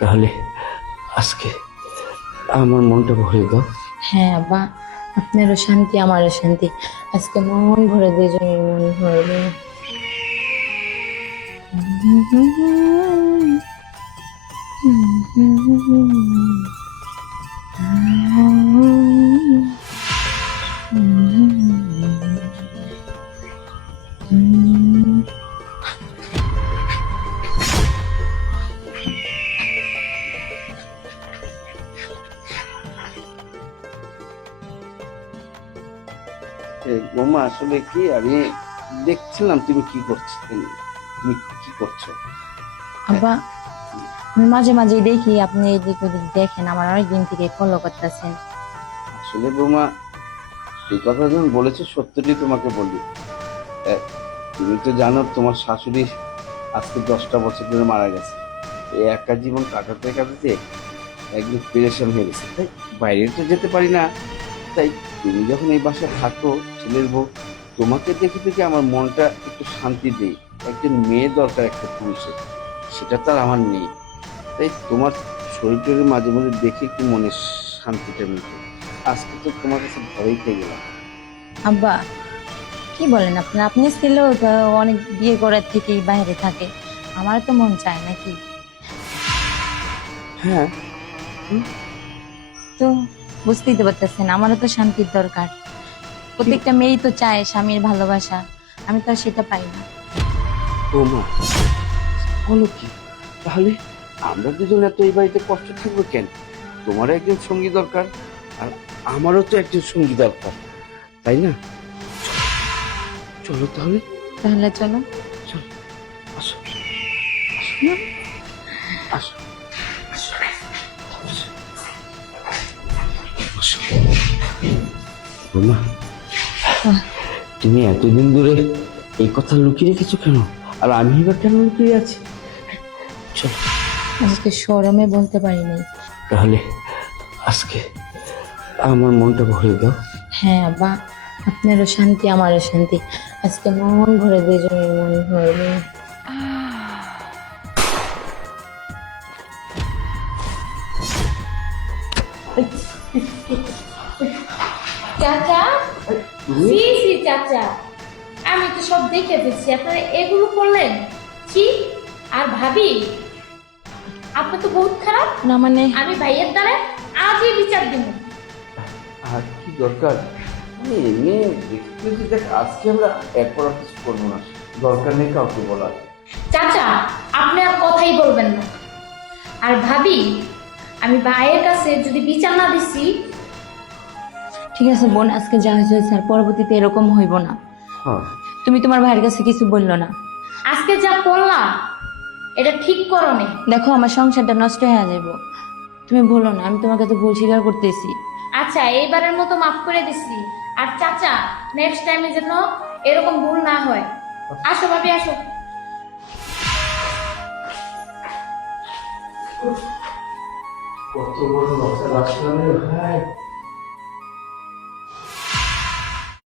তাহলে আজকে আমার মনটা ভরে দাও। হ্যাঁ আব্বা, আপনারও শান্তি আমারও শান্তি। আজকে মন ভরে দুজনের মন ভরে। বৌমা আসলে কি আমি দেখছিলাম তুমি কি করছো, তুমি কি করছো। আব্বা, আমি মাঝে মাঝে দেখি আপনি এদিক ওদিক দেখেন, আমার অনেক দিন থেকে ফলো করতেছেন। আসলে বৌমা এই কথা যখন বলেছো সত্যটি তোমাকে বলি। আহ, তুমি তো জানো তোমার শাশুড়ি আজকে 10টা বছর ধরে মারা গেছে। এই একা জীবন কাটাতে কাটাতে একদম পেরেশান হয়ে গেছে, তাই বাইরে তো যেতে পারি না। তাই তুমি যখন এই বাসায় থাকো ছেলের বউ, তোমাকে দেখে দেখে আমার মনটা একটু শান্তি দেই। একজন মেয়ে দরকার একটা পুরুষের, সেটা তো আর আমার নেই। তাই তোমার শরীরটাকে মাঝে মাঝে দেখে একটু মনে শান্তিটা মিলতে। আজকে তো তোমার কাছে ভয়ই পেয়ে গেলাম। আব্বা, কি বলেন আপনি? আপনি ছেলেও তো অনেক বিয়ে করার থেকেই বাইরে থাকে, আমার তো মন চায় নাকি? হ্যাঁ। তো বুঝতেই তো পারতেছেন, আমারও তো শান্তির দরকার। প্রত্যেকটা মেয়েই তো চায় স্বামীর ভালোবাসা, আমি তো আর সেটা পাই না। ও মা, বলো কি? তাহলে আমরা দুজন এত এই বাড়িতে কষ্ট থাকবো কেন? তোমারও একজন সঙ্গী দরকার, আর আমারও তো একজন সঙ্গী দরকার, তাই না? চলো তাহলে। তাহলে চলো। চলো, আসো আসো আসো আসো, আসো। বৌমা, আহ, তুমি এতদিন ধরে এই কথা লুকিয়ে রেখেছো কেন? আর আমি এবার কেন লুকিয়ে আছি? চলো। আজকে শরমে বলতে পারি নাই। তাহলে আজকে আমার মনটা ভরে দাও। হ্যাঁ আব্বা, আপনারও শান্তি আমারও শান্তি। আজকে মন ভরে দুজনের মন ভরে। চাচা, তুমি সি সি চাচা, আমি তো সব দেখে ফেলছি, আপনারা এগুলো করলেন? ছি! আর ভাবি, আপনি তো বহুত খারাপ। না মানে, আমি ভাইয়ের দ্বারা আজই বিচার দিব। আর কি দরকার? আমি এমনি দেখতেছি, দেখ আজকে আমরা এরপর আর কিছু করবো না, দরকার নেই কাউকে বলার। চাচা, আপনি আর কথাই বলবেন না। আর ভাবি, আমি ভাইয়ের কাছে যদি বিচার না দিছি, ঠিক আছে বোন, আজকে যা হয়েছে হয়েছে, আর পরবর্তীতে এরকম হইব না। হ্যাঁ। তুমি তোমার ভাইয়ের কাছে কিছু বললো না? আজকে যা করলাম এটা ঠিক করনি। দেখো আমার সংসারটা নষ্ট হয়ে যাবো, তুমি বলো না, আমি তোমাকে তো ভুল স্বীকার করতেছি। আচ্ছা, এইবারের মতো মাফ করে দিছি। আর চাচা, নেক্সট টাইমে যেন এরকম ভুল না হয়। আসো ভাবি, আসো। কত বড় লজ্জা লাগছে ভাই।